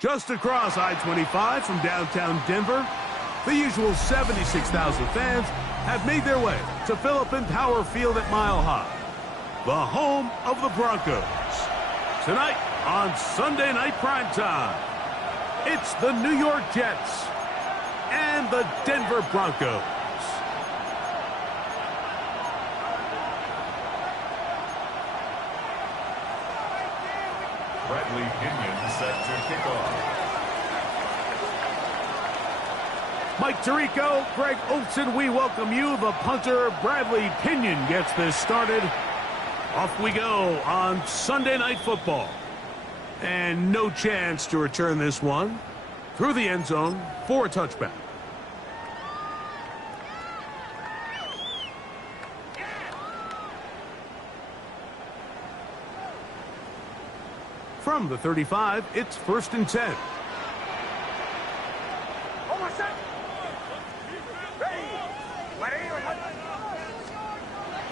Just across I-25 from downtown Denver, the usual 76,000 fans have made their way to Philip Power Field at Mile High, the home of the Broncos. Tonight on Sunday Night Primetime, it's the New York Jets and the Denver Broncos. Bradley Pinion set to kick off. Mike Tirico, Greg Olson, we welcome you. The punter, Bradley Pinion, gets this started. Off we go on Sunday Night Football. And no chance to return this one through the end zone for a touchback. From the 35, it's 1st and 10.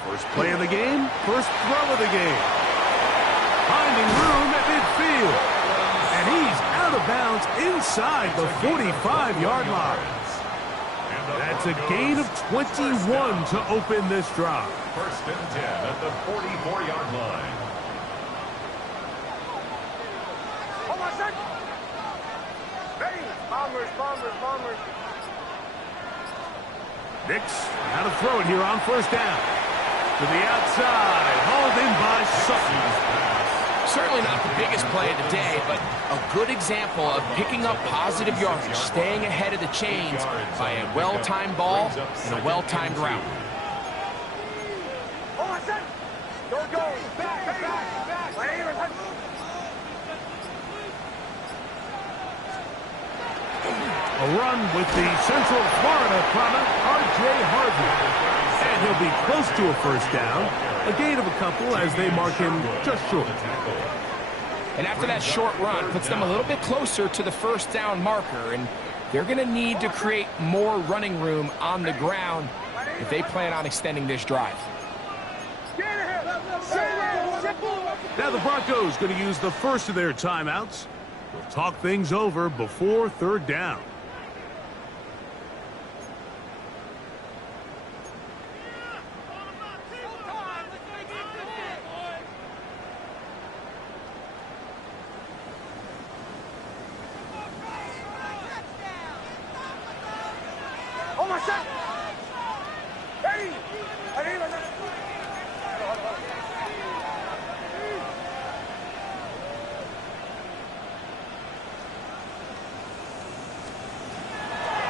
First play of the game, first throw of the game. Finding room at midfield. And he's out of bounds inside the 45-yard line. That's a gain of 21 to open this drive. 1st and 10 at the 44-yard line. Bombers. Nix, how to throw it here on 1st down. To the outside, hauled in by Sutton. Certainly not the biggest play of the day, but a good example of picking up positive yardage, staying ahead of the chains by a well-timed ball and a well-timed route. A run with the Central Florida product, R.J. Harvey. And he'll be close to a 1st down. A gain of a couple as they mark him just short. And after that short run, puts them a little bit closer to the 1st down marker. And they're going to need to create more running room on the ground if they plan on extending this drive. Now the Broncos going to use the first of their timeouts. We'll talk things over before 3rd down.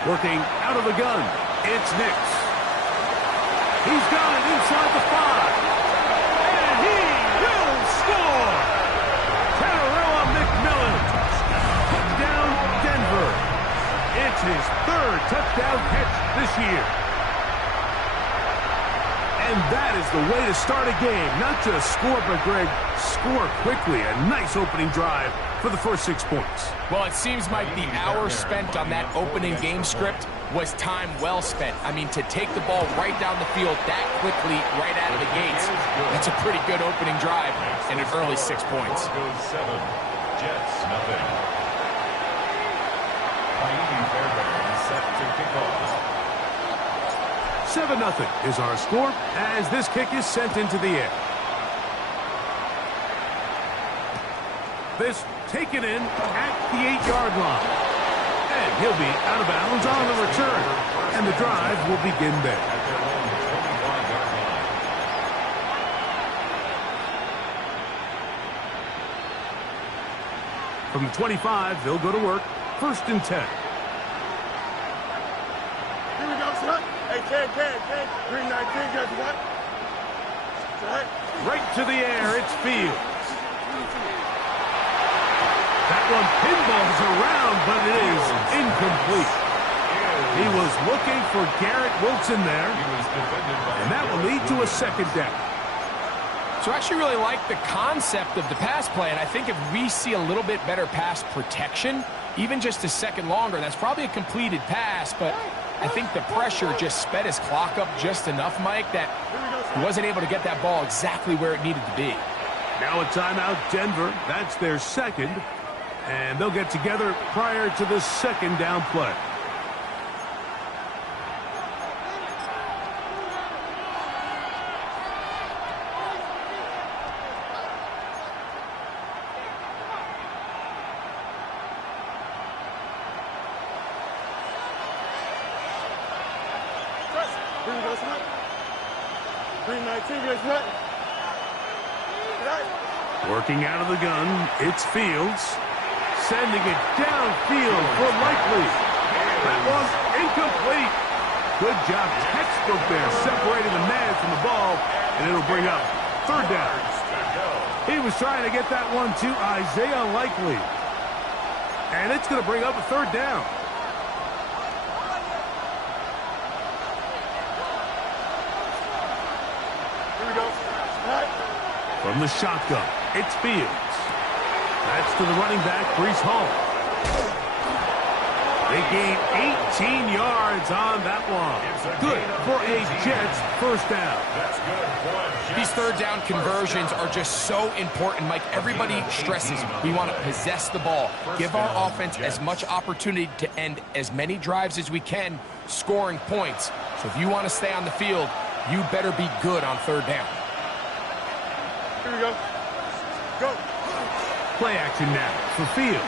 Working out of the gun, it's Nix. He's got it inside the 5. And he will score! Tannerella McMillan. Touchdown, Denver. It's his 3rd touchdown catch this year. And that is the way to start a game. Not just score, but Greg, score quickly. A nice opening drive for the first 6 points. Well, it seems like the hour spent on that opening game script was time well spent. I mean, to take the ball right down the field that quickly, right out of the gates, that's a pretty good opening drive and an early 6 points. Broncos 7, Jets nothing. Miami Fairbairn set to kick off. 7-0 is our score as this kick is sent into the air. This taken in at the 8-yard line. And he'll be out of bounds on the return. And the drive will begin there. From the 25, they'll go to work. 1st and 10. Hey, Ken. Green 19, guess what? Right to the air, it's Fields. That one pinballs around, but it is incomplete. He was looking for Garrett Wilson there, and that will lead to a second down. So I actually really like the concept of the pass play, and I think if we see a little bit better pass protection, even just a second longer, that's probably a completed pass, but I think the pressure just sped his clock up just enough, Mike, that he wasn't able to get that ball exactly where it needed to be. Now a timeout, Denver. That's their second, and they'll get together prior to the second down play. Green 19, guess what? Working out of the gun, it's Fields. Sending it downfield for Likely. That was incomplete. Good job, textbook there, separating the man from the ball, and it'll bring up third down. He was trying to get that one to Isaiah Likely. And it's going to bring up a third down. From the shotgun, it's Fields. That's to the running back, Breece Hall. They gain 18 yards on that one. Good for a Jets first down. These third down conversions are just so important, Mike. Everybody stresses we want to possess the ball, give our offense as much opportunity to end as many drives as we can, scoring points. So if you want to stay on the field, you better be good on third down. Here we go. Go. Play action now for Fields.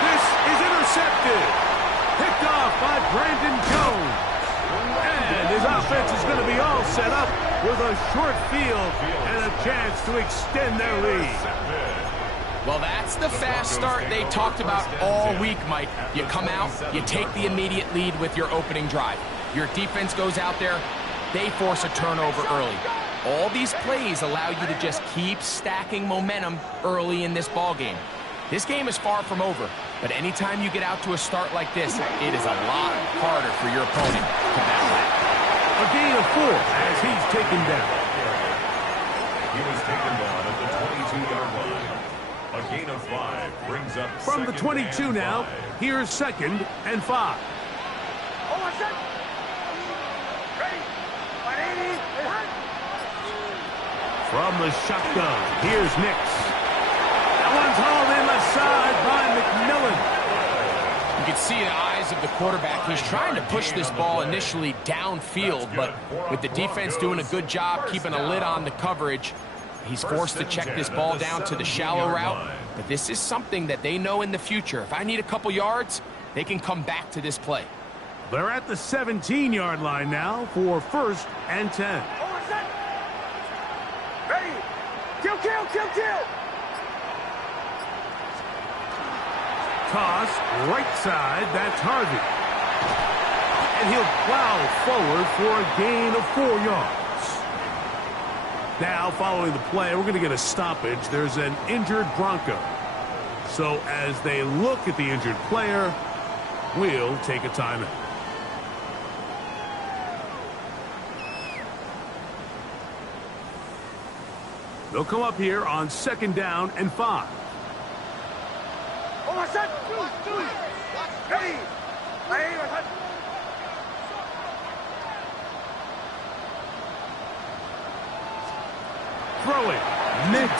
This is intercepted. Picked off by Brandon Jones. And his offense is going to be all set up with a short field and a chance to extend their lead. Well, that's the fast start they talked about all week, Mike. You come out, you take the immediate lead with your opening drive. Your defense goes out there, they force a turnover early. All these plays allow you to just keep stacking momentum early in this ball game. This game is far from over, but anytime you get out to a start like this, it is a lot harder for your opponent to battle that. A gain of 4 as he's taken down. He was taken down at the 22-yard line. A gain of 5 brings up From the 22 now, 5. here's 2nd and 5. From the shotgun, here's Nix. That one's hauled in left side by McMillan. You can see the eyes of the quarterback. He's trying to push this ball initially downfield, but with the defense doing a good job keeping a lid on the coverage, he's forced to check this ball down to the shallow route. But this is something that they know in the future. If I need a couple yards, they can come back to this play. They're at the 17-yard line now for 1st and 10. Ready. Kill. Toss, right side, that's Harvey. And he'll plow forward for a gain of 4 yards. Now, following the play, we're going to get a stoppage. There's an injured Bronco. So as they look at the injured player, we'll take a timeout. They'll come up here on 2nd down and 5. Throwing. Nix.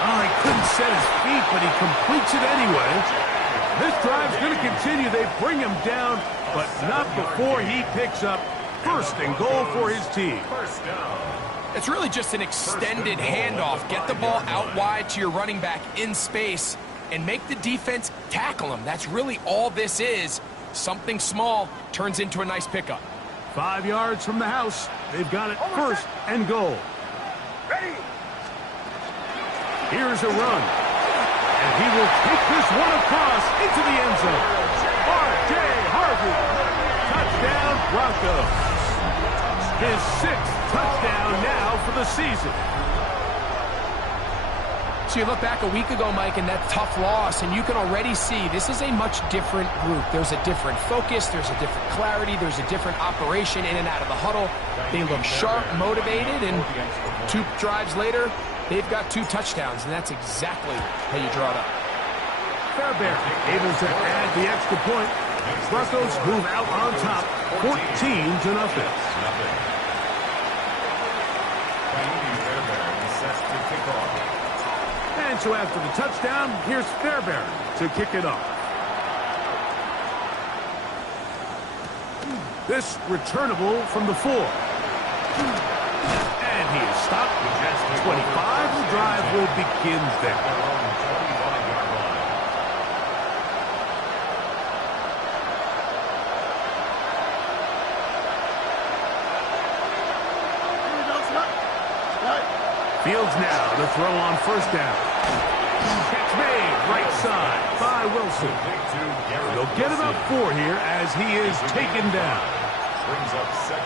Oh, he couldn't set his feet, but he completes it anyway. This drive's going to continue. They bring him down, but not before he picks up 1st and goal for his team. First down. It's really just an extended handoff. Get the ball out wide to your running back in space and make the defense tackle him. That's really all this is. Something small turns into a nice pickup. 5 yards from the house. They've got it 1st and goal. Ready. Here's a run. And he will take this one across into the end zone. R.J. Harvey. touchdown, Broncos. His 6th touchdown now for the season. So you look back a week ago, Mike, and that tough loss, and you can already see this is a much different group. There's a different focus, there's a different clarity, there's a different operation in and out of the huddle. They look sharp, motivated, and 2 drives later, they've got 2 touchdowns, and that's exactly how you draw it up. Fairbairn able to add the extra point. Broncos move out on top, 14-0. And so after the touchdown, here's Fairbairn to kick it off. This returnable from the 4. And he is stopped at 25. The drive will begin there. Fields now to throw on first down. Catch made, right side by Wilson. They'll get about 4 here as he is taken down.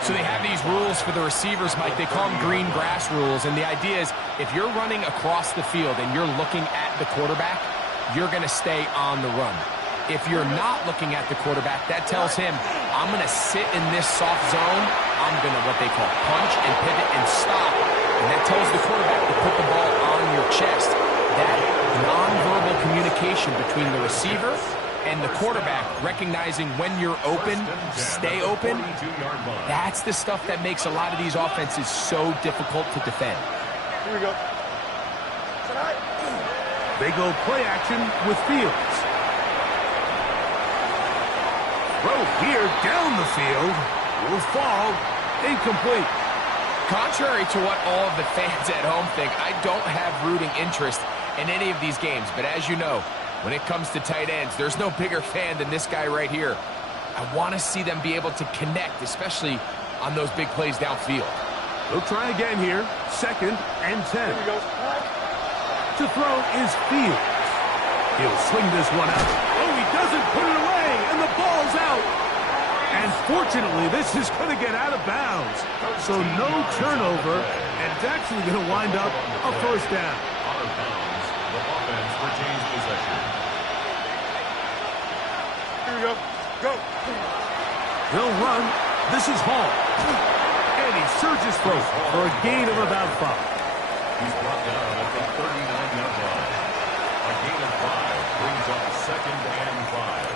So they have these rules for the receivers, Mike. They call them green grass rules, and the idea is if you're running across the field and you're looking at the quarterback, you're going to stay on the run. If you're not looking at the quarterback, that tells him, I'm going to sit in this soft zone. I'm going to what they call punch and pivot and stop. And that tells the quarterback to put the ball on your chest. That nonverbal communication between the receiver and the quarterback, recognizing when you're open, stay open, that's the stuff that makes a lot of these offenses so difficult to defend. Here we go. They go play action with Fields. Throw here down the field. Will fall. Incomplete. Contrary to what all of the fans at home think, I don't have rooting interest in any of these games. But as you know, when it comes to tight ends, there's no bigger fan than this guy right here. I want to see them be able to connect, especially on those big plays downfield. They'll try again here. 2nd and 10. Here we go. To throw is Fields. He'll swing this one out. Oh, he doesn't put it away, and the ball's out. And fortunately, this is going to get out of bounds. So no turnover, and it's actually going to wind up a first down. Out of bounds, the offense retains possession. Here we go. Go. They'll run. This is Hall. And he surges through for a gain of about 5. He's brought down at the 39-yard line. A gain of 5 brings up 2nd and 5.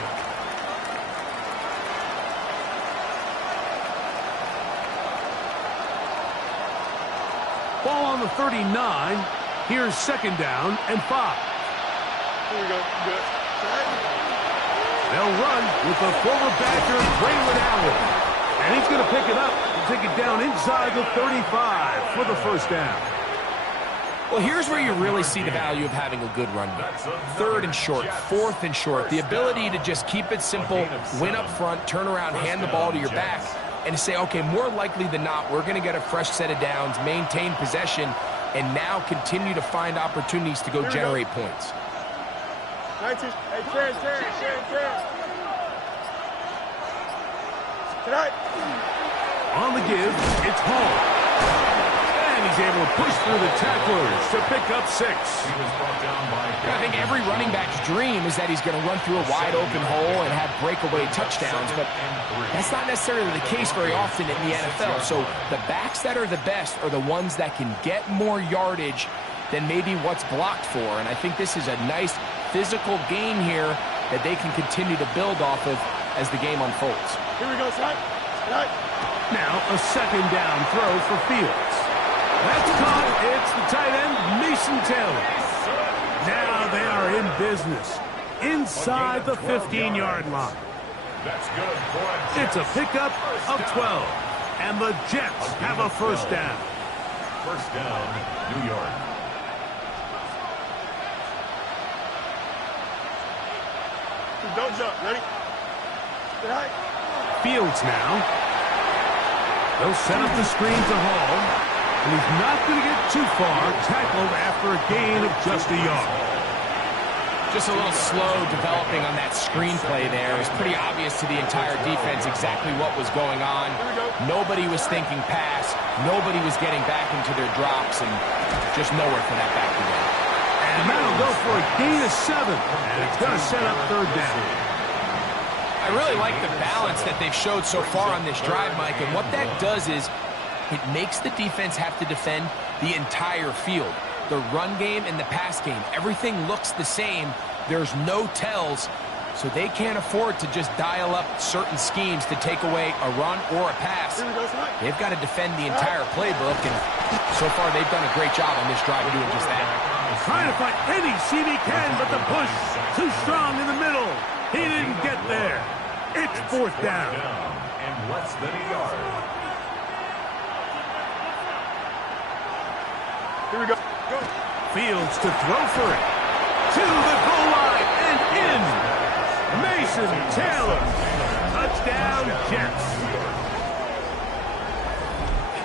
Ball on the 39. Here's 2nd down and 5. Here we go. Good. They'll run with the former Badger, Braylon Allen. And he's going to pick it up and take it down inside the 35 for the first down. Well, here's where you really see the value of having a good run game. 3rd and short, 4th and short. The ability to just keep it simple, win up front, turn around, hand the ball to your back, and to say, okay, more likely than not, we're going to get a fresh set of downs, maintain possession, and now continue to find opportunities to go generate points. 19. Hey, Terry. Tonight. On the give, it's Hall. And he's able to push through the tacklers to pick up 6. He was brought down by... I think every running back's dream is that he's going to run through a wide-open hole and have breakaway touchdowns, but that's not necessarily the case very often in the NFL. So the backs that are the best are the ones that can get more yardage than maybe what's blocked for, and I think this is a nice physical game here that they can continue to build off of as the game unfolds. Here we go, tonight. Now a 2nd down throw for Fields. That's caught. It's the tight end, Mason Taylor. Now they are in business inside the 15-yard line. That's good for It's a pickup of 12, and the Jets have a first down. First down, New York. Don't jump. Ready? Tonight. Fields now. They'll set up the screen to Hall. And he's not going to get too far, tackled after a gain of just a yard. Just a little slow developing on that screenplay there. It was pretty obvious to the entire defense exactly what was going on. Nobody was thinking pass. Nobody was getting back into their drops, and just nowhere for that back to go. And that'll go for a gain of 7, and it's going to set up third down. I really like the balance that they've showed so far on this drive, Mike, and what that does is it makes the defense have to defend the entire field. The run game and the pass game, everything looks the same. There's no tells, so they can't afford to just dial up certain schemes to take away a run or a pass. They've got to defend the entire playbook, and so far they've done a great job on this drive doing just that. Trying to find any seam he can, but the push too strong in the middle. He didn't get there. It's fourth down. And less than a yard. Here we go. Fields to throw for it. To the goal line and in. Mason Taylor. Touchdown, Jets.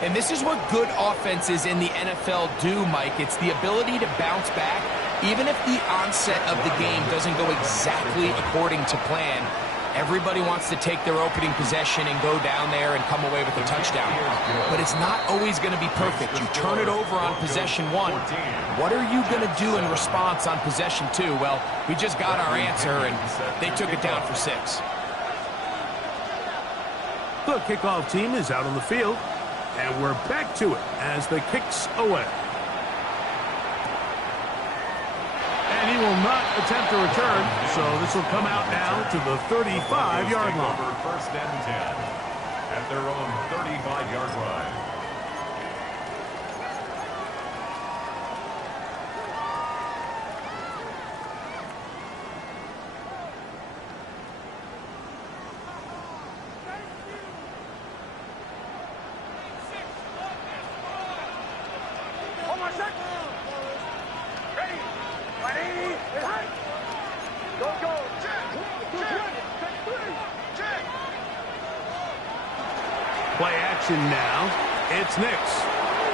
And this is what good offenses in the NFL do, Mike. It's the ability to bounce back, even if the onset of the game doesn't go exactly according to plan. Everybody wants to take their opening possession and go down there and come away with a touchdown. But it's not always going to be perfect. You turn it over on possession 1. What are you going to do in response on possession 2? Well, we just got our answer, and they took it down for 6. The kickoff team is out on the field, and we're back to it as the kick's away. And he will not attempt to return, so this will come out now to the 35-yard line. First and 10 at their own 35-yard line. Play action now. It's Nix.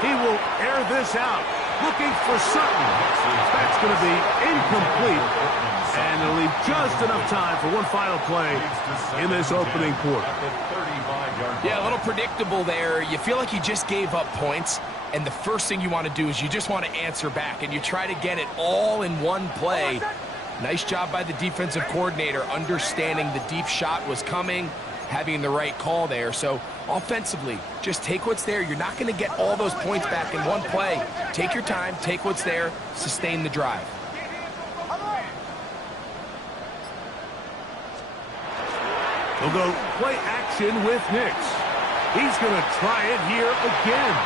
He will air this out, looking for Sutton. That's going to be incomplete, and it'll leave just enough time for one final play in this opening quarter. Yeah, a little predictable there. You feel like you just gave up points, and the first thing you want to do is you just want to answer back, and you try to get it all in one play. Nice job by the defensive coordinator, understanding the deep shot was coming, having the right call there. So offensively, just take what's there. You're not going to get all those points back in one play. Take your time, take what's there, sustain the drive. We'll go play action with Nix. He's going to try it here again.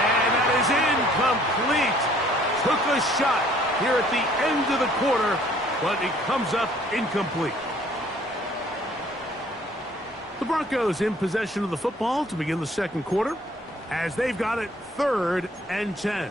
And that is incomplete. Took a shot here at the end of the quarter, but it comes up incomplete. The Broncos in possession of the football to begin the second quarter, as they've got it 3rd and 10.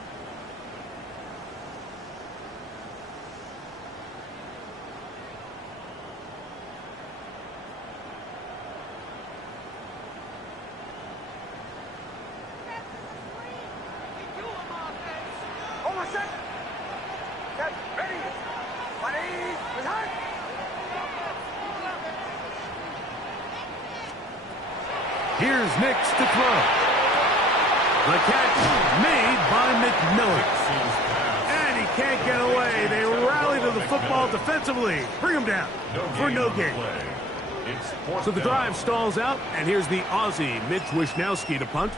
Here's Nix to throw. The catch made by McMillan. And he can't get away. They rally to the football defensively. Bring him down for no gain. So the drive stalls out, and here's the Aussie, Mitch Wishnowsky, to punt.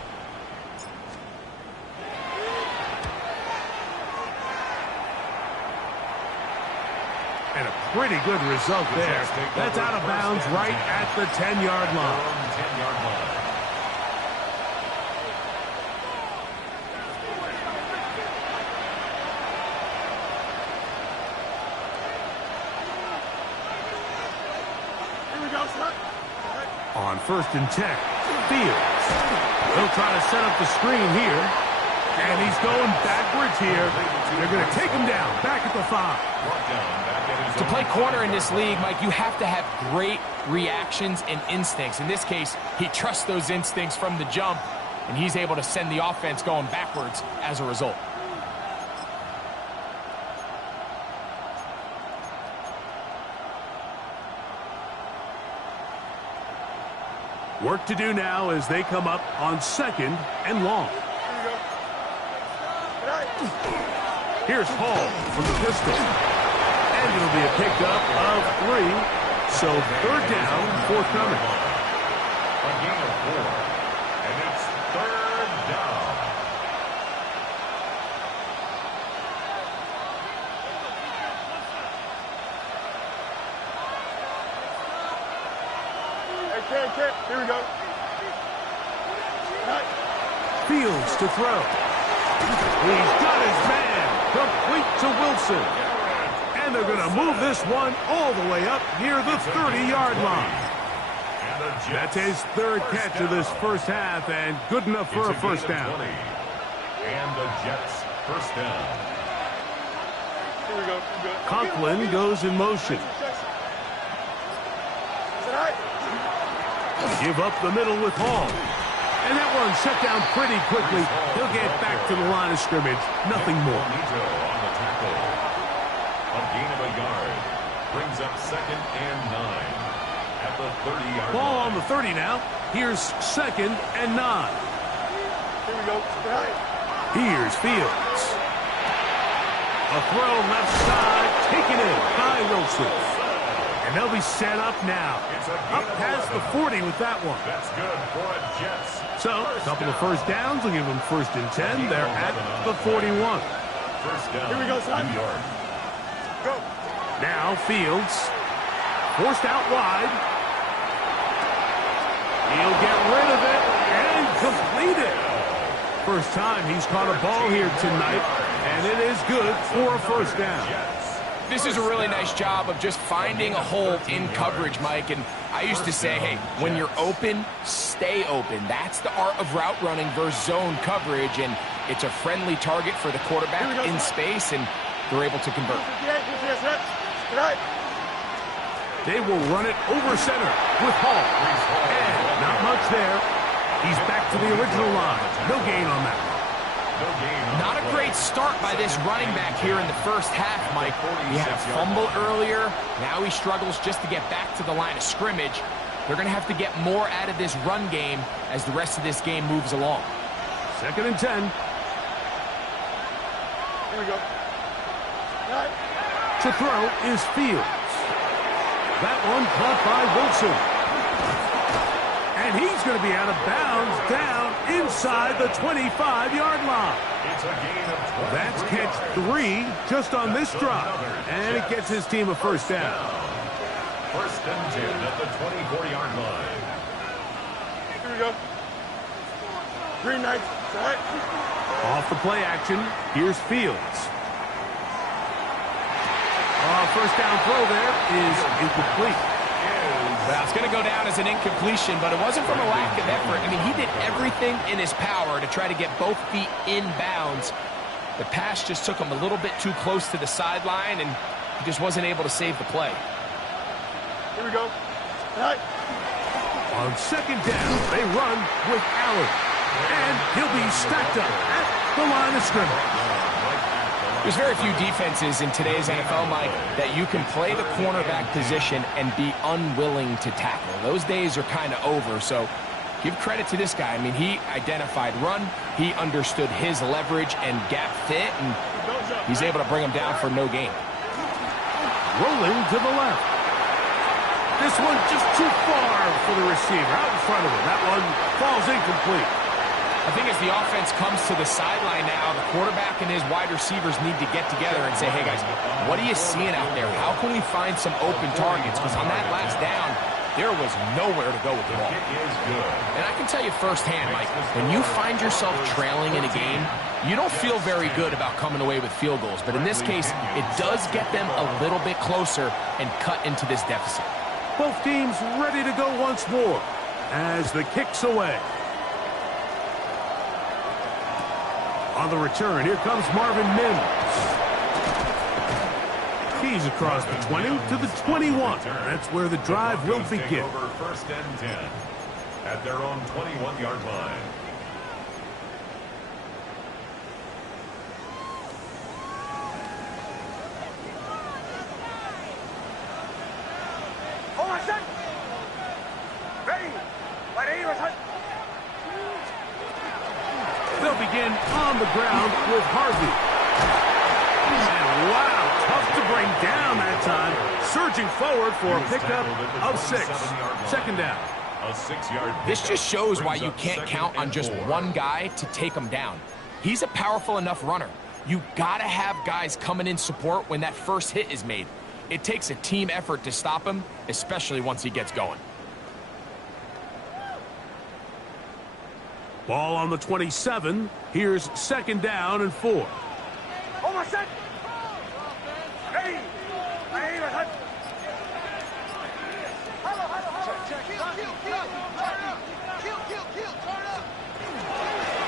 And a pretty good result there. That's out of bounds right at the 10-yard line. On 1st and 10, Fields. He'll try to set up the screen here. And he's going backwards here. They're going to take him down, back at the 5. To play corner in this league, Mike, you have to have great reactions and instincts. In this case, he trusts those instincts from the jump, and he's able to send the offense going backwards as a result. Work to do now as they come up on 2nd and long. Here we go. Good night. Here's Hall from the pistol. And it'll be a pickup of 3. So 3rd down, forthcoming. A gain of 4. And it's 3rd down. Hey, Ken. Here we go. Good night. Fields to throw. He's got his man. Complete to Wilson. And they're going to move this one all the way up near the 30-yard line. That's his 3rd catch of this first half, and good enough for a first down. And the Jets first down. Here we go. Conklin goes in motion. Good night. Give up the middle with Hall. And that one shut down pretty quickly. He'll get back to the line of scrimmage. Nothing more. On the tackle. A gain of a yard. Brings up 2nd and 9. At the 30-yard Ball line. on the 30 now. Here's 2nd and 9. Here we go. Good night. Here's Fields. A throw left side, taken in by Wilson. And they'll be set up now. Up past the 40 with that one. That's good for a Jets. So, a couple of first downs will give them 1st and 10. They're at the 41. First down. Here we go, son. New York. Go. Now Fields. Forced out wide. He'll get rid of it and complete it. First time he's caught a ball here tonight, and it is good for a first down. This is a really nice job of just finding a hole in coverage, Mike. And I used to say, hey, when you're open, stay open. That's the art of route running versus zone coverage. And it's a friendly target for the quarterback in space, and they're able to convert. Good night. They will run it over center with Hall. And not much there. He's back to the original line. No gain on that. Not a great start by this running back here in the first half, Mike. He had a fumble earlier. Now he struggles just to get back to the line of scrimmage. They're going to have to get more out of this run game as the rest of this game moves along. 2nd and 10. Here we go. Night. To throw is Fields. That one caught by Wilson. And he's going to be out of bounds down inside the 25-yard line. It's a gain of 20. That's catch 3 just on this drive. And it gets his team a first down. 1st and 10 at the 24-yard line. Here we go. Green Knights. Night. Off the play action, here's Fields. First down throw there is incomplete. Well, it's going to go down as an incompletion, but it wasn't from a lack of effort. I mean, he did everything in his power to try to get both feet in bounds. The pass just took him a little bit too close to the sideline, and he just wasn't able to save the play. Here we go. Night. On 2nd down, they run with Allen. And he'll be stacked up at the line of scrimmage. There's very few defenses in today's NFL, Mike, that you can play the cornerback position and be unwilling to tackle. Those days are kind of over, so give credit to this guy. I mean, he identified run, he understood his leverage and gap fit, and he's able to bring him down for no gain. Rolling to the left. This one just too far for the receiver, out in front of him. That one falls incomplete. I think as the offense comes to the sideline now, the quarterback and his wide receivers need to get together and say, hey, guys, what are you seeing out there? How can we find some open targets? Because on that last down, there was nowhere to go with the ball. And I can tell you firsthand, Mike, when you find yourself trailing in a game, you don't feel very good about coming away with field goals. But in this case, it does get them a little bit closer and cut into this deficit. Both teams ready to go once more as the kick's away. On the return, here comes Marvin Mims. He's across the 20 to the 21. That's where the drive will begin. Over 1st and 10 at their own 21-yard line. Hold on, set. Ready. Ready. They'll begin on the ground with Harvey. And wow, tough to bring down that time. Surging forward for a pickup of 6. Second down. A 6-yard. This just shows why you can't count on just one guy to take him down. He's a powerful enough runner. You gotta have guys coming in support when that first hit is made. It takes a team effort to stop him, especially once he gets going. Ball on the 27. Here's second down and 4. Hold my set. Ready.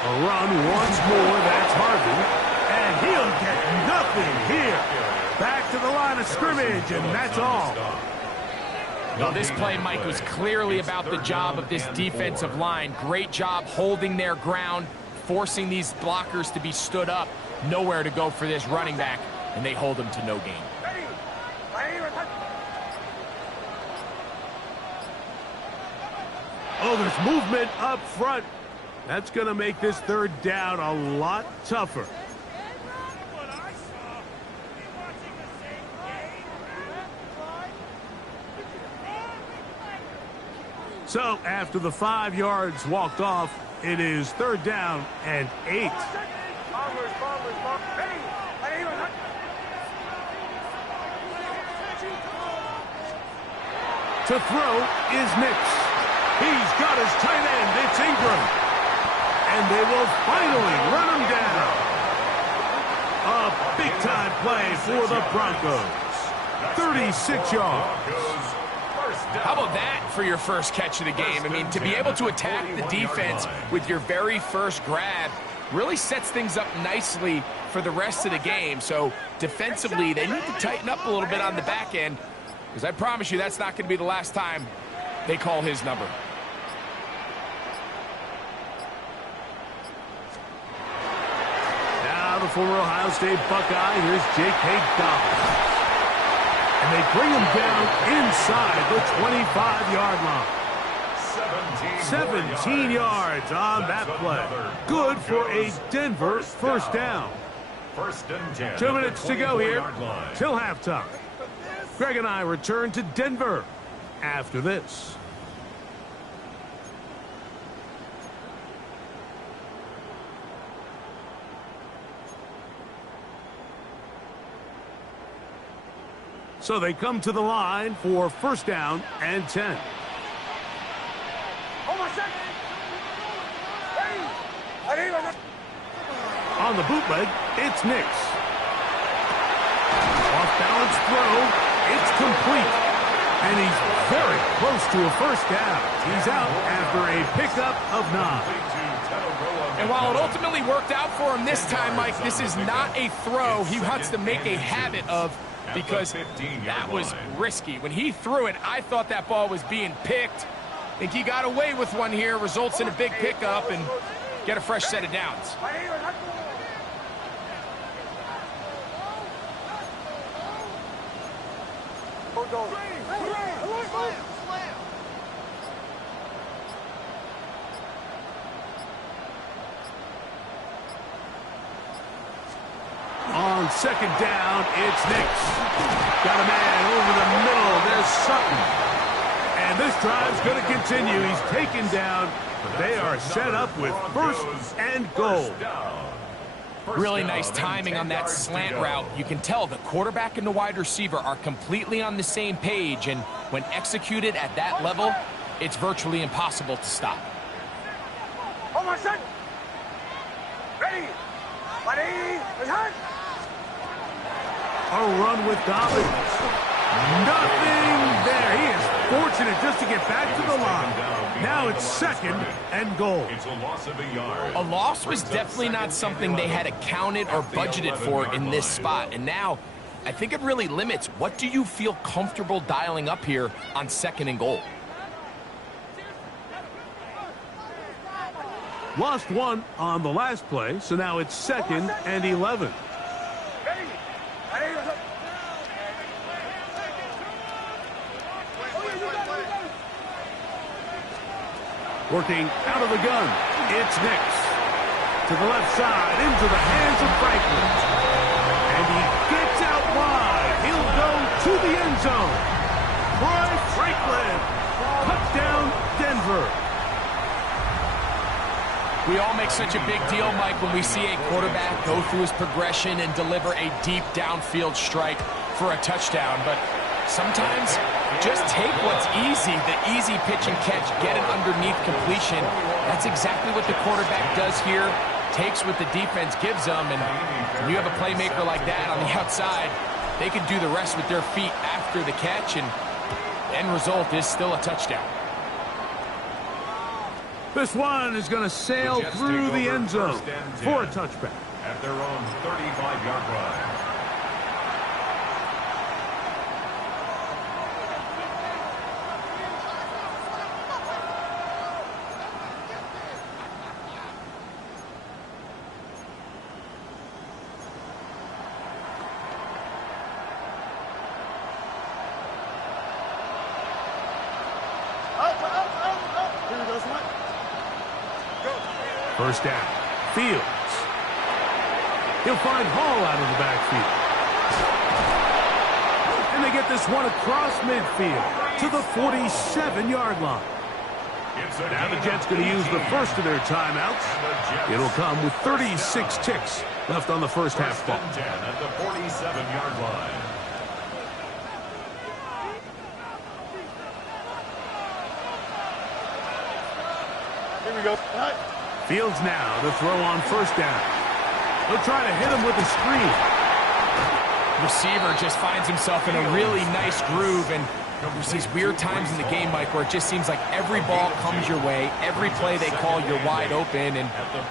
A run once more, that's Harvey. And he'll get nothing here. Back to the line of scrimmage, and that's all. Well, this play, Mike, was clearly about the job of this defensive line. Great job holding their ground, forcing these blockers to be stood up. Nowhere to go for this running back, and they hold him to no gain. Oh, there's movement up front. That's going to make this third down a lot tougher. So, after the 5 yards walked off, it is third down and 8. To throw is Nix. He's got his tight end. It's Ingram. And they will finally run him down. A big-time play for the Broncos. 36 yards. How about that for your first catch of the game? I mean, to be able to attack the defense with your very first grab really sets things up nicely for the rest of the game. So defensively, they need to tighten up a little bit on the back end, because I promise you that's not going to be the last time they call his number. Now the former Ohio State Buckeye, here's J.K. Dobbins. And they bring him down inside the 25-yard line. 17 yards on that play. Good for a Denver first down. 2 minutes to go here till halftime. Greg and I return to Denver after this. So they come to the line for first down and 10. On the bootleg, it's Nix. Off-balance throw, it's complete. And he's very close to a first down. He's out after a pickup of 9. And while it ultimately worked out for him this time, Mike, this is not a throw he wants to make a habit of, because that was risky. When he threw it, I thought that ball was being picked. I think he got away with one here, results in a big pickup, and get a fresh set of downs. On second down, it's Nix. Got a man over the middle. There's Sutton. And this drive's going to continue. He's taken down. They are set up with first and goal. Really nice timing on that slant route. You can tell the quarterback and the wide receiver are completely on the same page, and when executed at that level, it's virtually impossible to stop. Hold my son. Ready. Ready. A run with Dobbins. Nothing there. He is fortunate just to get back to the line. Now it's second and goal. It's a loss of a yard. A loss was definitely not something they had accounted or budgeted for in this spot. And now, I think it really limits what do you feel comfortable dialing up here on second and goal. Lost one on the last play, so now it's second and 11. Working out of the gun, it's Nix. To the left side, into the hands of Franklin. And he gets out wide. He'll go to the end zone. Troy Franklin. Touchdown, Denver. We all make such a big deal, Mike, when we see a quarterback go through his progression and deliver a deep downfield strike for a touchdown. But sometimes just take what's easy, the easy pitch and catch, get it underneath completion. That's exactly what the quarterback does here. Takes what the defense gives them, and when you have a playmaker like that on the outside, they can do the rest with their feet after the catch, and the end result is still a touchdown. This one is going to sail through the end zone for a touchback. At their own 35-yard line. First down. Fields. He'll find Hall out of the backfield. And they get this one across midfield to the 47-yard line. Now the Jets going to use the first of their timeouts. It'll come with 36 ticks left on the first half ball. First and 10 at the 47-yard line. Here we go. Fields now to throw on first down. He'll try to hit him with a screen. Receiver just finds himself in a really nice groove, and there's these weird times in the game, Mike, where it just seems like every ball comes your way, every play they call, you're wide open, and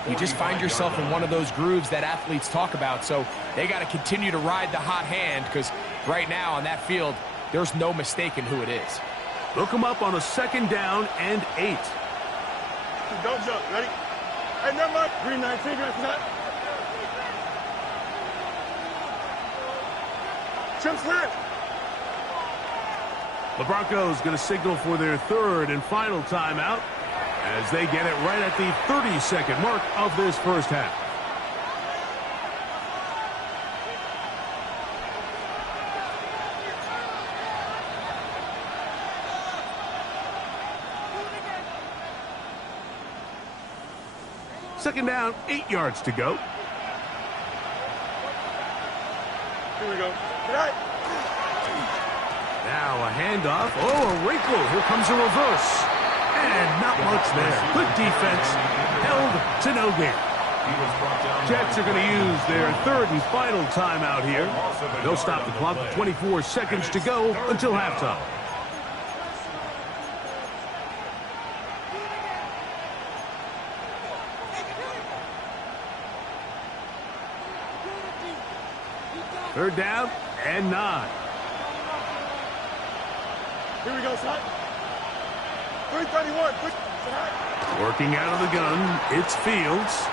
you just find yourself in one of those grooves that athletes talk about. So they got to continue to ride the hot hand, because right now on that field, there's no mistaking who it is. Look him up on a second down and 8. Don't jump. Ready? Hey, never mind. Green 19, that's not. Jump slant. The Broncos going to signal for their third and final timeout as they get it right at the 30-second mark of this first half. Second down, 8 yards to go. Here we go. Right. Now a handoff. Oh, a wrinkle. Here comes a reverse. And not much there. Good defense. Held to no gain. Jets are going to use their third and final timeout here. They'll stop the clock with 24 seconds to go until halftime. Third down and 9. Here we go, son. 331. Working out of the gun, it's Fields.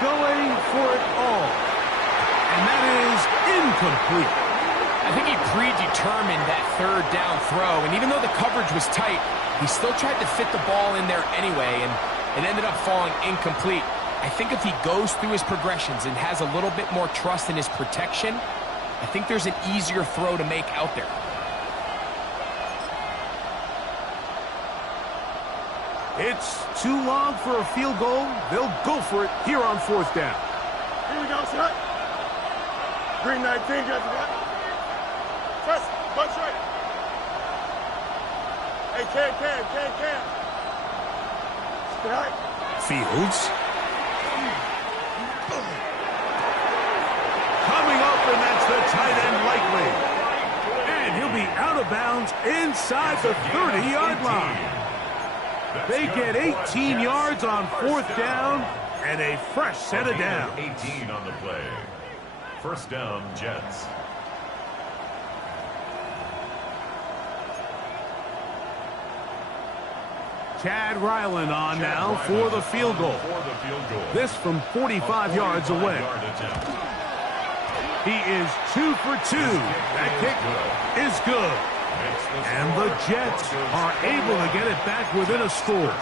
Going for it all. And that is incomplete. I think he predetermined that third down throw, and even though the coverage was tight, he still tried to fit the ball in there anyway, and it ended up falling incomplete. I think if he goes through his progressions and has a little bit more trust in his protection, I think there's an easier throw to make out there. It's too long for a field goal. They'll go for it here on fourth down. Here we go, son. Green 19, got the back. Press, punch right. Hey, can. Right. Fields. Coming up, and that's the tight end likely. And he'll be out of bounds inside the 30-yard line. They get 18 yards on fourth down and a fresh set of downs. 18 on the play. First down, Jets. Chad Ryland on now for the field goal. This from 45 yards away. He is 2 for 2. That kick is good. And the Jets are able to get it back within a score.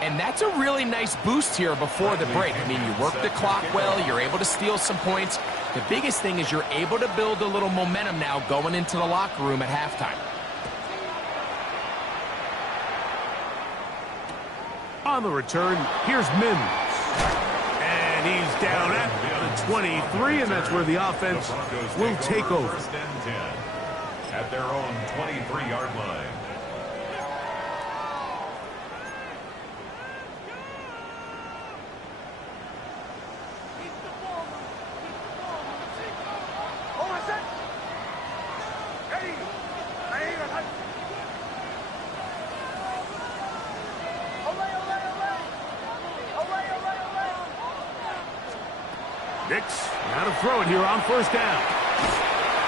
And that's a really nice boost here before the break. I mean, you work the clock well, you're able to steal some points. The biggest thing is you're able to build a little momentum now going into the locker room at halftime. On the return, here's Mims. And he's down at the 23, and that's where the offense will take over. First and 10 at their own 23-yard line. Nix, now to throw it here on first down.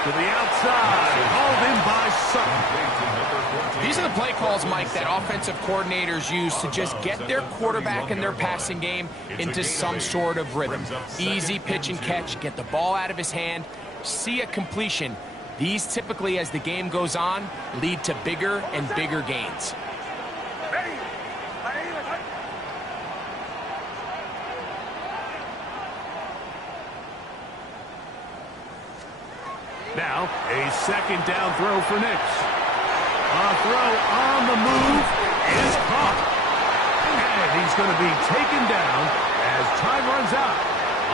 To the outside, hauled in by Sutton. These are the play calls, Mike, that offensive coordinators use to just get their quarterback and their passing game into some sort of rhythm. Easy pitch and catch, get the ball out of his hand, see a completion. These typically, as the game goes on, lead to bigger and bigger gains. Now, a second down throw for Nix. A throw on the move is caught. And he's going to be taken down as time runs out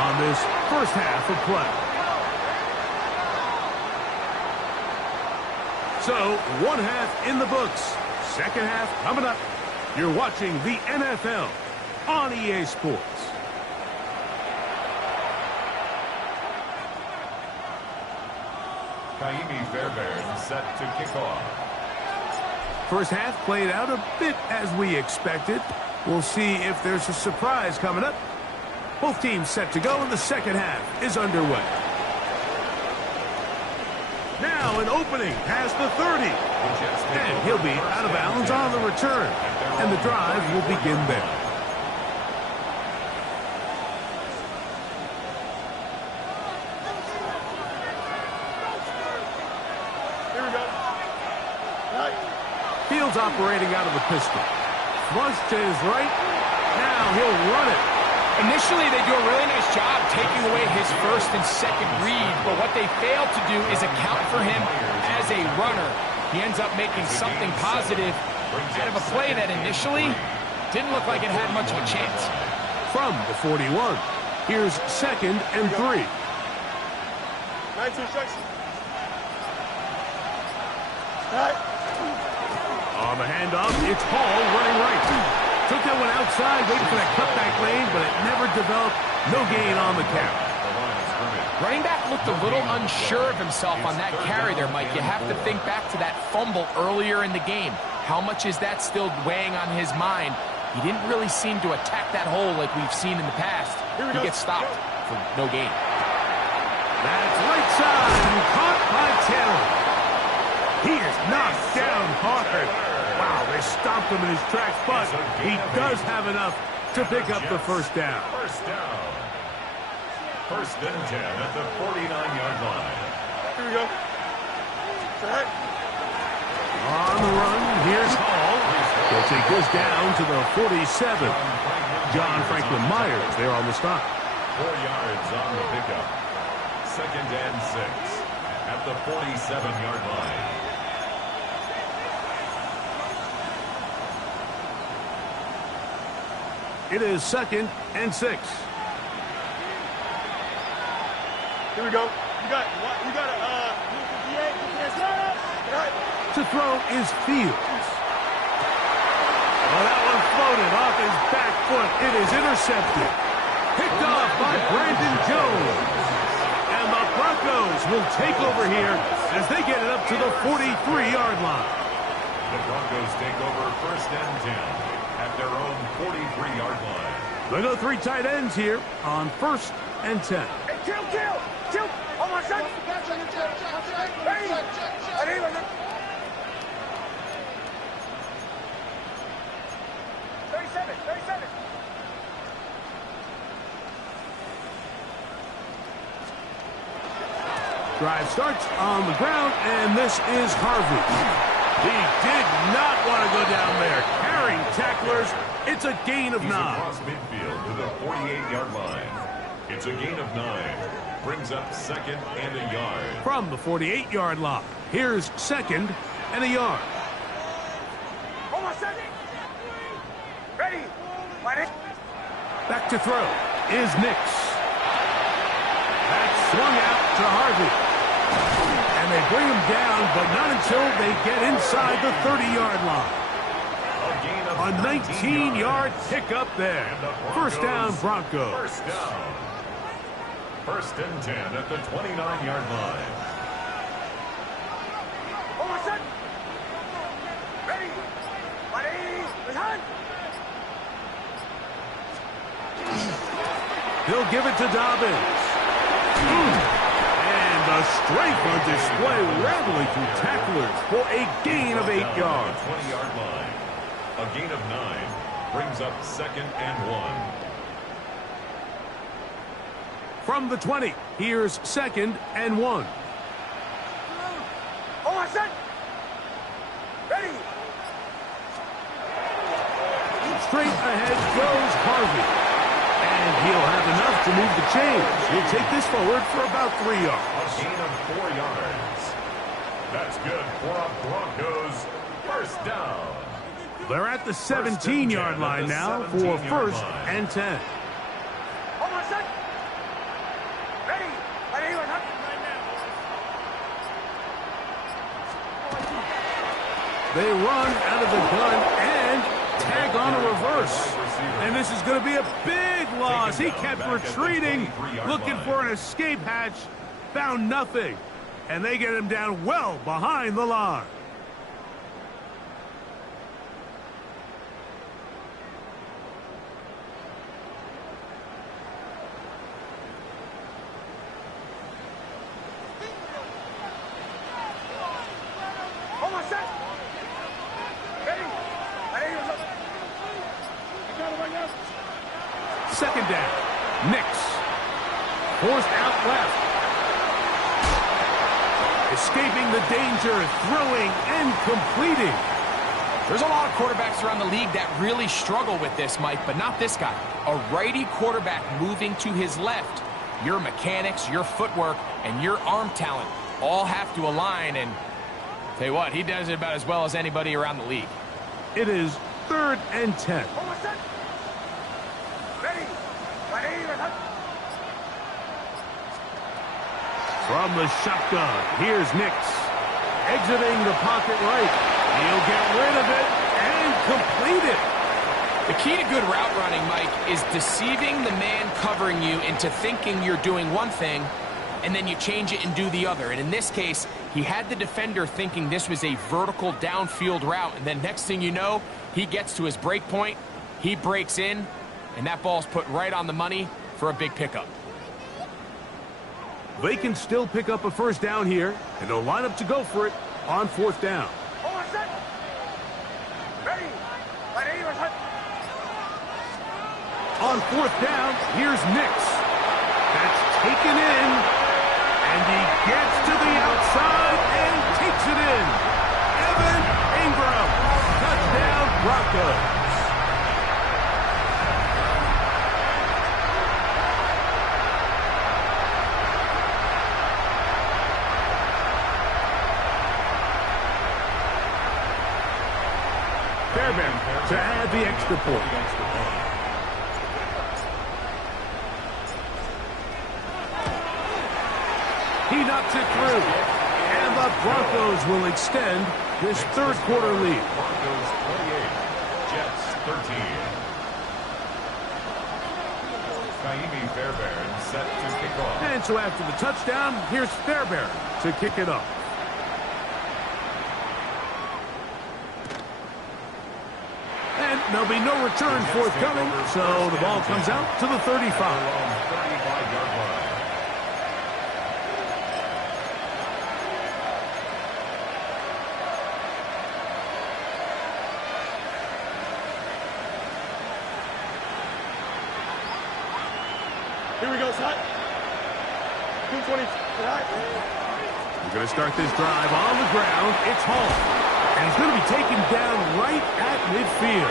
on this first half of play. So, one half in the books. Second half coming up. You're watching the NFL on EA Sports. Kaimi Fairbairn set to kick off. First half played out a bit as we expected. We'll see if there's a surprise coming up. Both teams set to go, and the second half is underway. Now an opening past the 30. And he'll be out of bounds on the return. And the drive will begin there. Fields operating out of the pistol. Flush to his right. Now he'll run it. Initially, they do a really nice job taking away his first and second read, but what they fail to do is account for him as a runner. He ends up making something positive out of a play that initially didn't look like it had much of a chance. From the 41, here's second and 3. 19 instructions. On the handoff, it's Hall running right. Took that one outside, waiting for that cutback lane, but it never developed. No gain on the carry. Running back looked a little unsure of himself on that carry there, Mike. You have to think back to that fumble earlier in the game. How much is that still weighing on his mind? He didn't really seem to attack that hole like we've seen in the past. He gets stopped for no gain. That's right side and caught by Taylor. He is knocked down hard. Wow, they stopped him in his tracks, but he does have enough to pick up the first down. First down. First and 10 at the 49-yard line. Here we go. Set. On the run, here's Hall. He'll take this down to the 47. John Franklin Myers there on the stop. 4 yards on the pickup. Second and 6 at the 47-yard line. It is second and 6. Here we go. You got To throw is Fields. Well, that one floated off his back foot. It is intercepted. Picked off by Brandon Jones. And the Broncos will take over here as they get it up to the 43-yard line. The Broncos take over first and 10 at their own 43-yard line. They go 3 tight ends here on first and 10. Hey, kill! Oh, my son! Hey! 37. Drive starts on the ground, and this is Harvey. He did not want to go down there. Carrying tacklers, it's a gain of 9. Across midfield to the 48-yard line. It's a gain of 9. Brings up 2nd and a yard. From the 48-yard line, here's 2nd and a yard. Ready. Back to throw is Nix. That's swung out to Harvey. And they bring him down, but not until they get inside the 30-yard line. A 19-yard pickup there. First down, Broncos. First down. 1st and 10 at the 29-yard line. He'll give it to Dobbins. And the strength on display, rattling through tacklers for a gain of 8 yards. 20-yard line. A gain of 9 brings up 2nd and 1. From the 20, here's 2nd and 1. Ready. Straight ahead goes Harvey. And he'll have enough to move the chains. He'll take this forward for about 3 yards. A gain of 4 yards. That's good for a Broncos first down. They're at the 17-yard line now for 1st and 10. They run out of the gun and tag on a reverse. And this is going to be a big loss. He kept retreating, looking for an escape hatch, found nothing. And they get him down well behind the line. Second down. Nix. Forced out left. Escaping the danger, throwing and completing. There's a lot of quarterbacks around the league that really struggle with this, Mike, but not this guy. A righty quarterback moving to his left. Your mechanics, your footwork, and your arm talent all have to align, and tell you what, he does it about as well as anybody around the league. It is 3rd and 10. From the shotgun, here's Nix. Exiting the pocket right. He'll get rid of it and complete it. The key to good route running, Mike, is deceiving the man covering you into thinking you're doing one thing, and then you change it and do the other. And in this case, he had the defender thinking this was a vertical downfield route, and then next thing you know, he gets to his break point, he breaks in, and that ball's put right on the money for a big pickup. They can still pick up a first down here, and they'll line up to go for it on 4th down. On 4th down, here's Nix. That's taken in, and he gets to the outside and takes it in. Evan Ingram, touchdown Broncos. Fairbairn to add the extra point. He knocks it through. And the Broncos will extend this 3rd quarter lead. Broncos 28, Jets 13. Kaimi Fairbairn set to kick off. And so after the touchdown, here's Fairbairn to kick it off. And there'll be no return forthcoming, so the ball comes out to the 35. 35-yard line. Here we go, son. 220. going to start this drive on the ground. It's Hall. And he's going to be taken down right at midfield.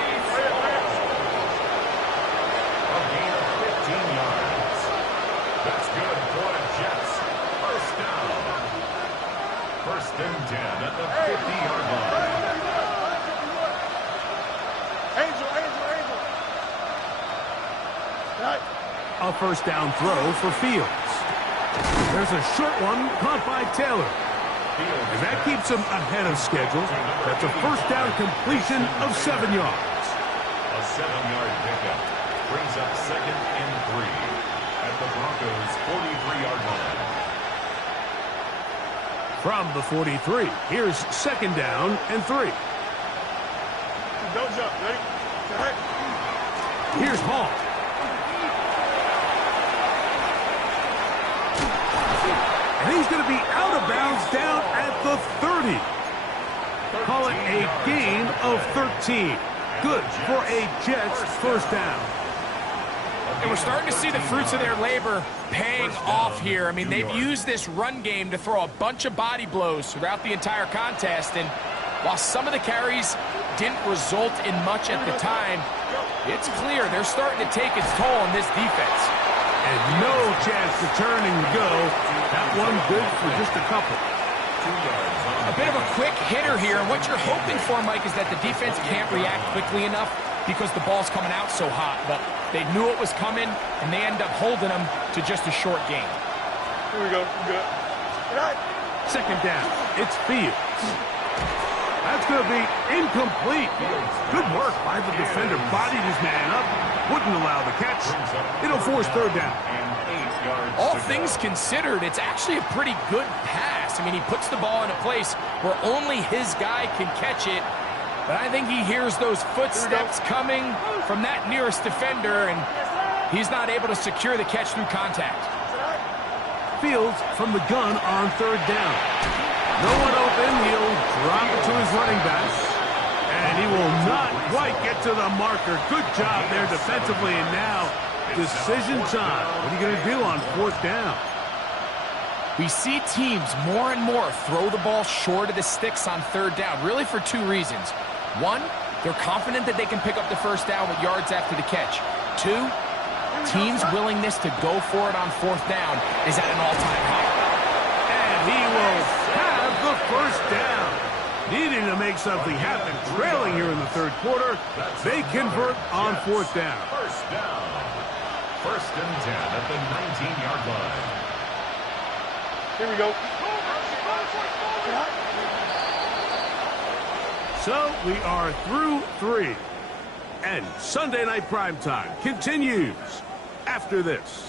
A gain of 15 yards. That's good for the Jets. First down. First and 10 at the 50-yard line. Angel. A first down throw for Fields. There's a short one caught by Taylor. And that keeps him ahead of schedule. That's a first down completion of 7 yards. A 7-yard pickup brings up second and 3 at the Broncos' 43-yard line. From the 43, here's second down and 3. Don't jump. Ready? Set. Here's Hall. And he's going to be out of bounds down at the 30. Call it a gain of 13. Good for a Jets first down. And we're starting to see the fruits of their labor paying off here. I mean, they've used this run game to throw a bunch of body blows throughout the entire contest. And while some of the carries didn't result in much at the time, it's clear they're starting to take its toll on this defense. And no chance to turn and go. That one good for just a couple. A bit of a quick hitter here, and what you're hoping for, Mike, is that the defense can't react quickly enough because the ball's coming out so hot. But they knew it was coming, and they end up holding them to just a short game. Here we go. Good. Second down. It's Fields. That's going to be incomplete. Good work by the defender. Bodied his man up. Wouldn't allow the catch. It'll force third down. All things considered, it's actually a pretty good pass. I mean, he puts the ball in a place where only his guy can catch it. But I think he hears those footsteps coming from that nearest defender, and he's not able to secure the catch through contact. Fields from the gun on third down. No one open. He'll drop it to his running back. And he will not quite get to the marker. Good job there defensively. And now, decision time. What are you going to do on fourth down? We see teams more and more throw the ball short of the sticks on third down, really for two reasons. One, they're confident that they can pick up the first down with yards after the catch. Two, teams' willingness to go for it on fourth down is at an all-time high. And he will have the first down. Needing to make something happen, trailing here in the third quarter. They convert on fourth down. First down. First and 10 at the 19-yard line. Here we go. So we are through 3. And Sunday Night Primetime continues after this.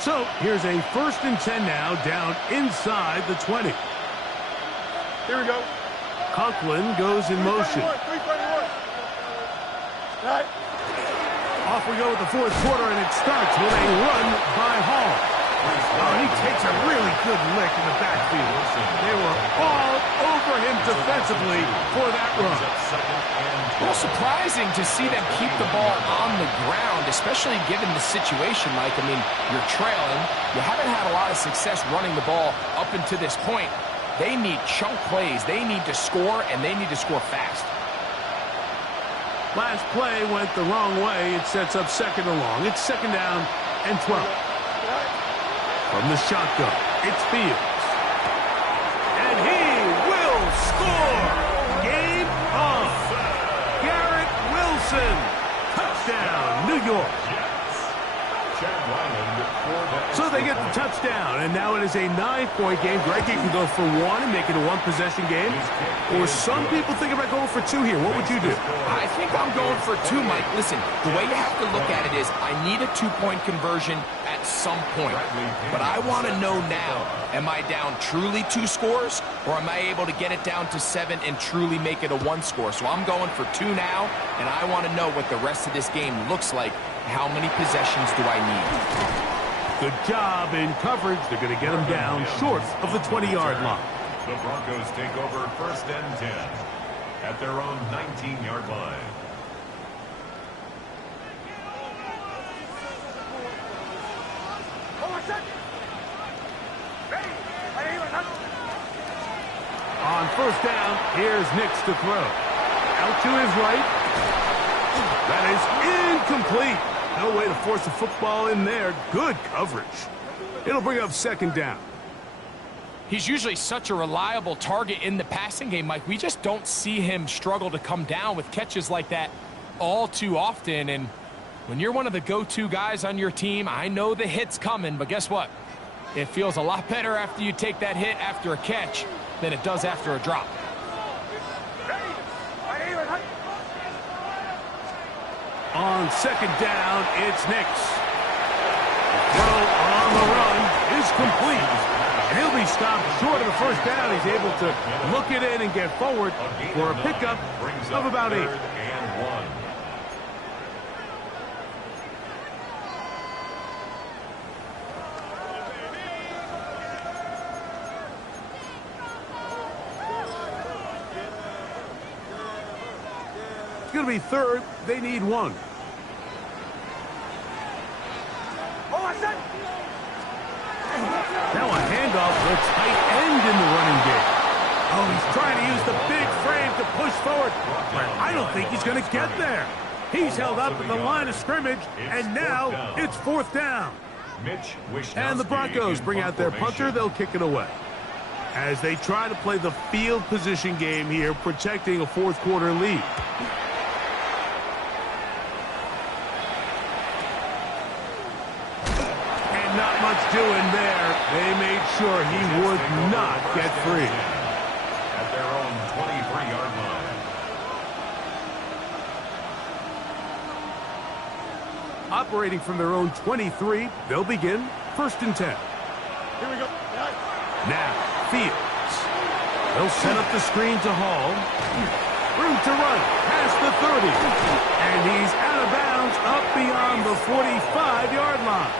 So here's a first and 10 now, down inside the 20. Here we go. Conklin goes in motion. 321. Right. Off we go with the fourth quarter, and it starts with a run by Hall. Oh, he takes a really good lick in the backfield. They were all over him defensively for that run. Well, surprising to see them keep the ball on the ground, especially given the situation. Like, I mean, you're trailing. You haven't had a lot of success running the ball up until this point. They need chunk plays. They need to score, and they need to score fast. Last play went the wrong way. It sets up second and long. It's second down and 12. From the shotgun, it's Fields. And he will score! Game on! Garrett Wilson! Touchdown, New York! So they get the touchdown, and now it is a 9-point game. Greg, you can go for one and make it a one-possession game. Or some people think about going for two here. What would you do? I think I'm going for two, Mike. Listen, the way you have to look at it is I need a two-point conversion at some point. But I want to know now, am I down truly 2 scores, or am I able to get it down to 7 and truly make it a 1 score? So I'm going for 2 now, and I want to know what the rest of this game looks like. How many possessions do I need? Good job in coverage. They're going to get him down short of the 20-yard line. The Broncos take over 1st and 10 at their own 19-yard line. On 1st down, here's Nix to throw. Out to his right. That is incomplete. No way to force a football in there. Good coverage. It'll bring up 2nd down. He's usually such a reliable target in the passing game, Mike. We just don't see him struggle to come down with catches like that all too often. And when you're one of the go-to guys on your team, I know the hit's coming, but guess what? It feels a lot better after you take that hit after a catch than it does after a drop. On 2nd down, it's Nix. Throw on the run is complete. And he'll be stopped short of the 1st down. He's able to look it in and get forward for a pickup of about 8. It's going to be 3rd. They need 1. Now a handoff to the tight end in the running game. Oh, he's trying to use the big frame to push forward, but I don't think he's going to get there. He's held up at the line of scrimmage, and now it's 4th down. And the Broncos bring out their punter. They'll kick it away as they try to play the field position game here, protecting a 4th quarter lead. Not much doing there. They made sure he would not get free. At their own 23-yard line. Operating from their own 23, they'll begin 1st and 10. Here we go. Now, Fields. They'll set up the screen to Hall. Room to run past the 30. And he's out of bounds up beyond the 45-yard line.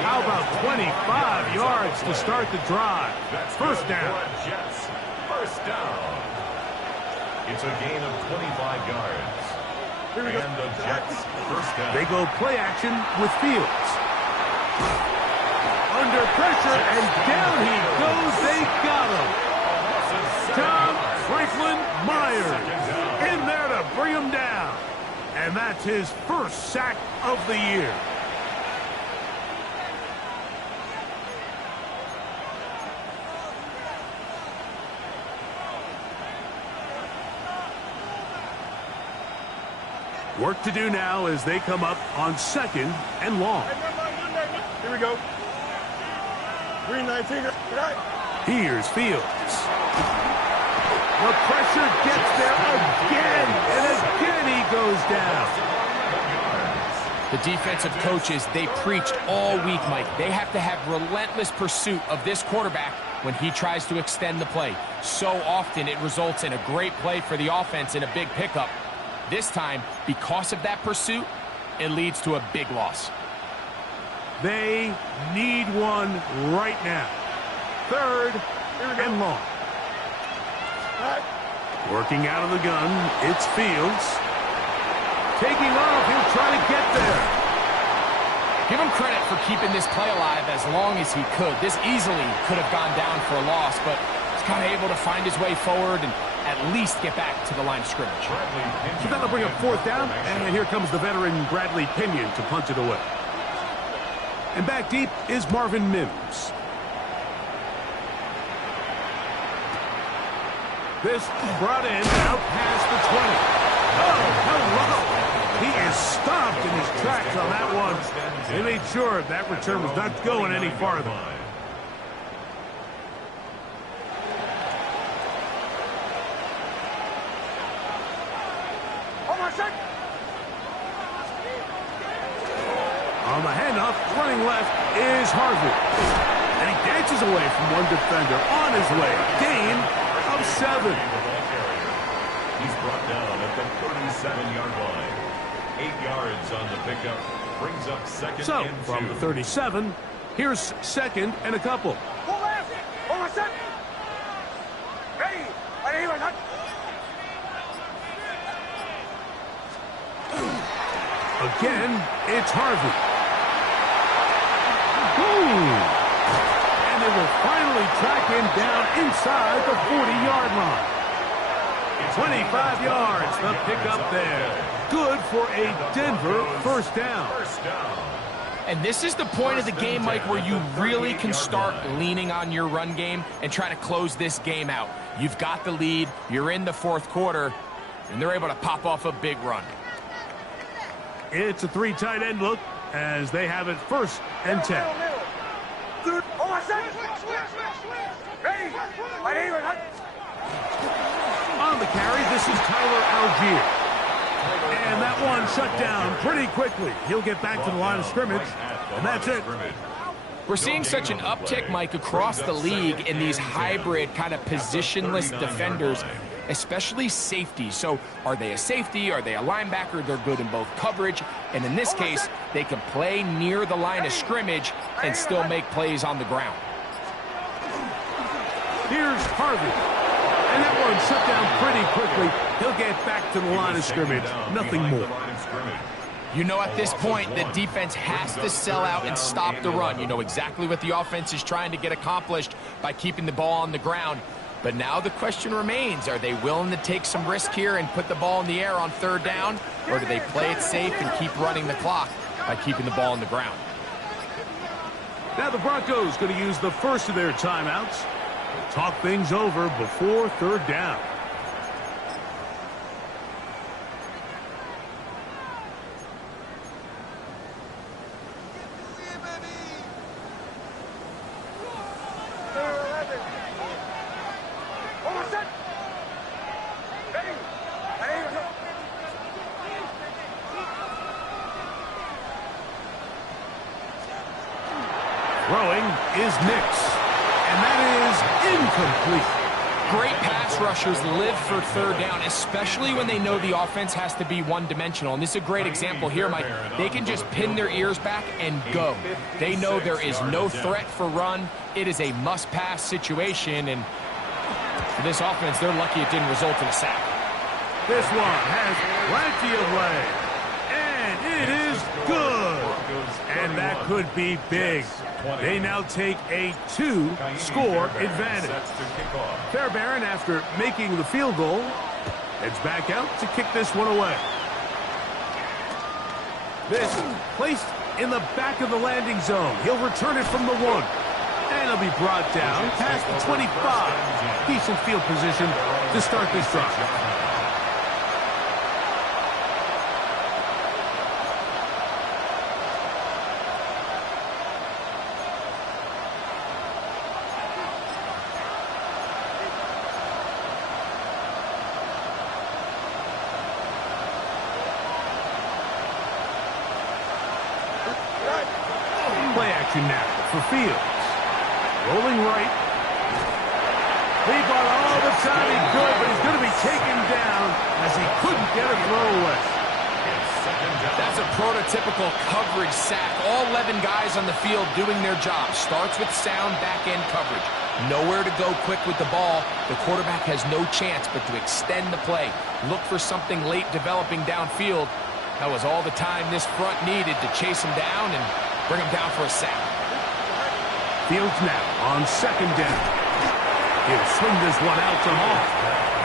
How about 25 yards to start the drive? 1st down. 1st down. It's a gain of 25 yards. And the Jets 1st down. They go play action with Fields. Under pressure, and down he goes. They got him. John Franklin Myers in there to bring him down. And that's his 1st sack of the year. Work to do now as they come up on 2nd and long. Here we go. Green 19. Here's Fields. The pressure gets there again, and again he goes down. The defensive coaches, they preached all week, Mike. They have to have relentless pursuit of this quarterback when he tries to extend the play. So often it results in a great play for the offense and a big pickup. This time, because of that pursuit, it leads to a big loss. They need one right now. 3rd and long. Working out of the gun, it's Fields. Taking off, he'll try to get there. Give him credit for keeping this play alive as long as he could. This easily could have gone down for a loss, but he's kind of able to find his way forward and at least get back to the line of scrimmage. So that'll bring up 4th down, and here comes the veteran Bradley Pinion to punch it away. And back deep is Marvin Mims. This brought in out past the 20. Oh, hello! He is stopped in his tracks on that one. They made sure that return was not going any farther. On the handoff, running left is Harvey. And he dances away from one defender on his way. Gain of 7. He's brought down at the 37-yard line. 8 yards on the pickup. brings up second So, and from 2. the 37, here's second and a couple. Again, it's Harvey. Boom! And they will finally track him down inside the 40-yard line. 25 yards, the pickup there. Good for a Denver first down. And this is the point of the game, Mike, where you really can start leaning on your run game and try to close this game out. You've got the lead, you're in the fourth quarter, and they're able to pop off a big run. It's a three tight end look as they have it first and 10. On the carry, this is Tyler Algier. And that one shut down pretty quickly. He'll get back to the line of scrimmage, and that's it. We're seeing such an uptick, Mike, across the league in these hybrid kind of positionless defenders, especially safety. So are they a safety? Are they a linebacker? They're good in both coverage. And in this case, they can play near the line of scrimmage and still make plays on the ground. Here's Harvey. And that one shut down pretty quickly. He'll get back to the line of scrimmage. Nothing more. You know, at this point, the defense has to sell out and stop the run. You know exactly what the offense is trying to get accomplished by keeping the ball on the ground. But now the question remains, are they willing to take some risk here and put the ball in the air on third down? Or do they play it safe and keep running the clock by keeping the ball on the ground? Now the Broncos going to use the first of their timeouts. Talk things over before third down. Throwing is Nix, and that is incomplete. Great pass rushers live for third down, especially when they know the offense has to be one-dimensional. And this is a great example here, Mike. They can just pin their ears back and go. They know there is no threat for run. It is a must-pass situation, and for this offense, they're lucky it didn't result in a sack. This one has plenty of leg, and it is good. And that could be big. They now take a 2-score advantage. Fairbairn, after making the field goal, heads back out to kick this one away. This placed in the back of the landing zone. He'll return it from the 1. And he'll be brought down past the 25. Decent field position to start this drive. Play action now for Fields. Rolling right. Deep on all the sounding good, but he's going to be taken down as he couldn't get a throw away. That's a prototypical coverage sack. All 11 guys on the field doing their job. Starts with sound back-end coverage. Nowhere to go quick with the ball. The quarterback has no chance but to extend the play. Look for something late developing downfield. That was all the time this front needed to chase him down and bring him down for a sack. Fields now on second down. He'll swing this one out to Hall.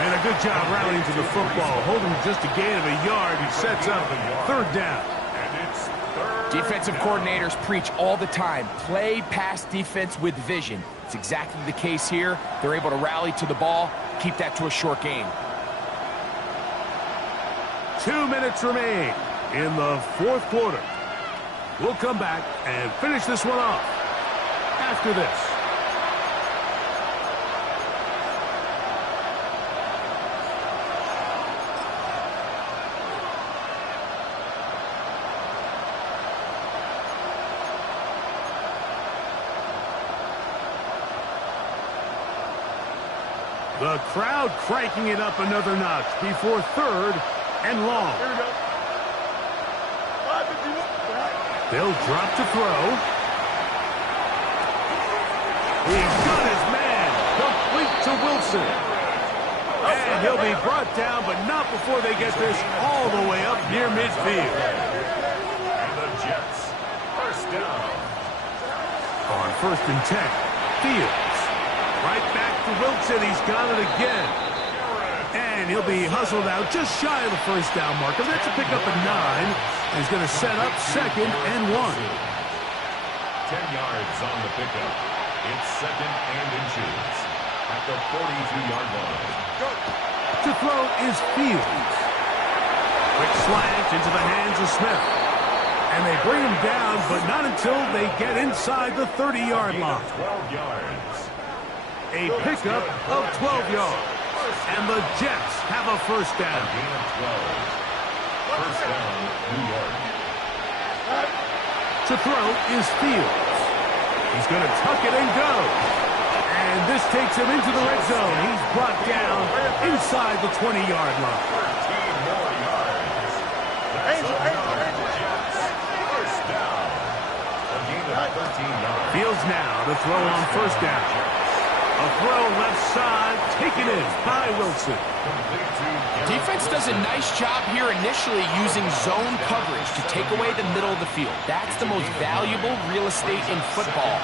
And a good job rallying to the football. Holding just a gain of a yard. He sets up third down. Defensive coordinators preach all the time. Play pass defense with vision. It's exactly the case here. They're able to rally to the ball, keep that to a short gain. 2 minutes remain in the fourth quarter. We'll come back and finish this one off after this. The crowd cranking it up another notch before third and long. Here we go. They'll drop to throw. He's got his man. Complete to Wilson. And he'll be brought down, but not before they get this all the way up near midfield. And the Jets, first down. On 1st and 10, Fields. Right back to Wilson. He's got it again. And he'll be hustled out just shy of the first down marker. That's a pickup of 9. He's going to set up 2nd and 1. 10 yards on the pickup. It's 2nd and inches at the 42-yard line. To throw is Fields. Quick slant into the hands of Smith. And they bring him down, but not until they get inside the 30-yard line. 12 yards. A pickup of 12 yards. And the Jets have a first down. Gain of 12. First down, New York. To throw is Fields. He's going to tuck it and go. And this takes him into the red zone. He's brought down inside the 20-yard line. 13 more yards. Jets, first down. A gain of 13 yards. Fields now to throw on first down. A throw left side, taken in by Wilson. Defense does a nice job here initially using zone coverage to take away the middle of the field. That's the most valuable real estate in football.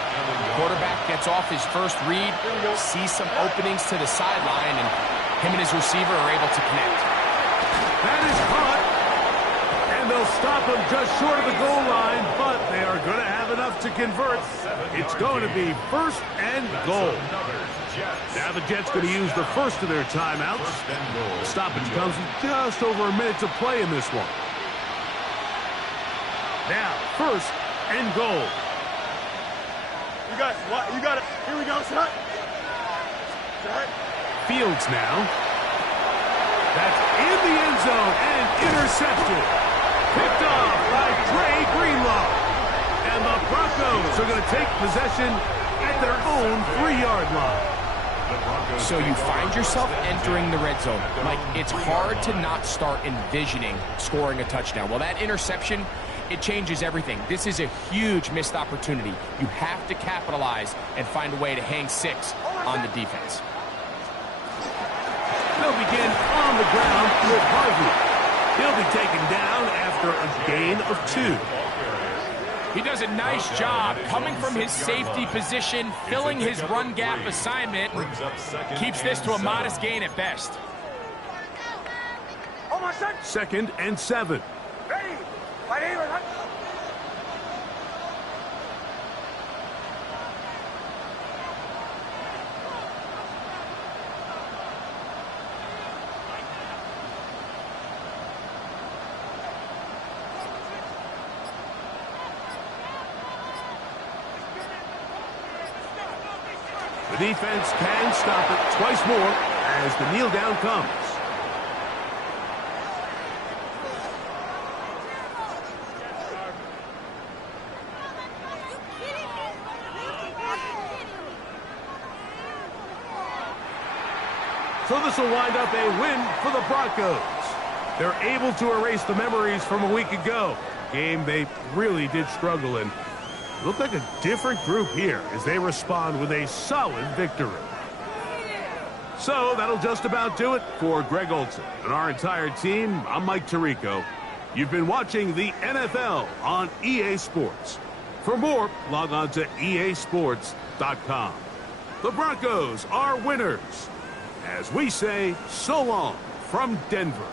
Quarterback gets off his first read, sees some openings to the sideline, and him and his receiver are able to connect. That is caught. And they'll stop him just short of the goal line, but they are going to have enough to convert. It's going to be 1st and goal. Now the Jets going to use the first of their timeouts. The stoppage comes with just over a minute to play in this one. Now, 1st and goal. You got it. Here we go, shot. Fields now. That's in the end zone and intercepted. Picked off by Dre Greenlaw. And the Broncos are going to take possession at their own 3-yard line. So you find yourself entering the red zone. Like, it's hard to not start envisioning scoring a touchdown. Well, that interception, it changes everything. This is a huge missed opportunity. You have to capitalize and find a way to hang 6 on the defense. They'll begin on the ground with Harvey. He'll be taken down after a gain of 2. He does a nice job coming from his safety position, filling his run gap assignment, keeps this to a modest gain at best. 2nd and 7. The defense can stop it twice more as the kneel down comes. So this will wind up a win for the Broncos. They're able to erase the memories from a week ago. A game they really did struggle in. Look like a different group here as they respond with a solid victory. So that'll just about do it for Greg Olson and our entire team. I'm Mike Tirico. You've been watching the NFL on EA Sports. For more, log on to easports.com. The Broncos are winners. As we say, so long from Denver.